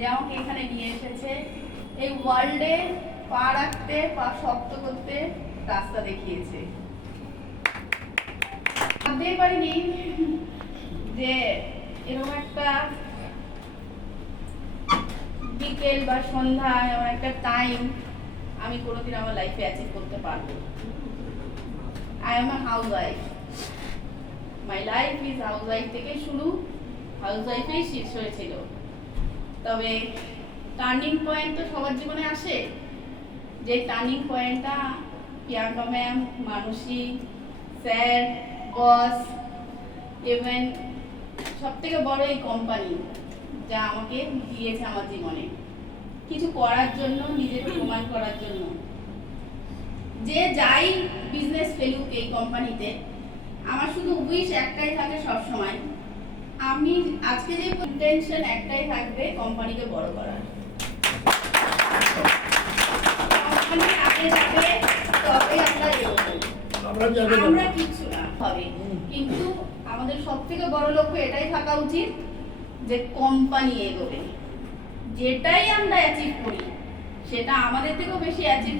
যে আমাকে এখানে নিয়ে এসেছে, এই ওয়ার্ল্ডে পা রাখতে, পা শক্ত করতে রাস্তা দেখিয়েছে। ভাবতেই পারিনি যে এরকম একটা বিকেল বা সন্ধ্যা, এমন একটা টাইম আমি কোনোদিন আমার লাইফে অ্যাচিভ করতে পারবো। I am a house wife, my life is house wife থেকে শুরু, হাউস ওয়াইফেই শীর্ষ হয়েছিল। তবে টার্নিং পয়েন্ট তো সবার জীবনে আসে, যে টার্নিং পয়েন্টটা প্রিয়াঙ্কা ম্যাম, মানসী স্যার, বস, ইভেন সব থেকে বড় এই কোম্পানি যা আমাকে দিয়েছে আমার জীবনে কিছু করার জন্য, নিজেকে প্রমাণ করার জন্য। যে যাই বিজনেস ফেলুক এই কোম্পানিতে, আমার শুধু উইশ একটাই থাকে সবসময়, আমি আজকে যে ইন্টেনশন একটাই থাকবে, কোম্পানিকে বড় করার। কোম্পানি আগে যাবে, তবে আমরা এগোবো, আমরা কিছু না হবে। কিন্তু আমাদের সব থেকে বড় লক্ষ্য এটাই থাকা উচিত যে কোম্পানি এগোবে। যেটাই আমরা অ্যাচিভ করি সেটা আমাদের থেকেও বেশি অ্যাচিভ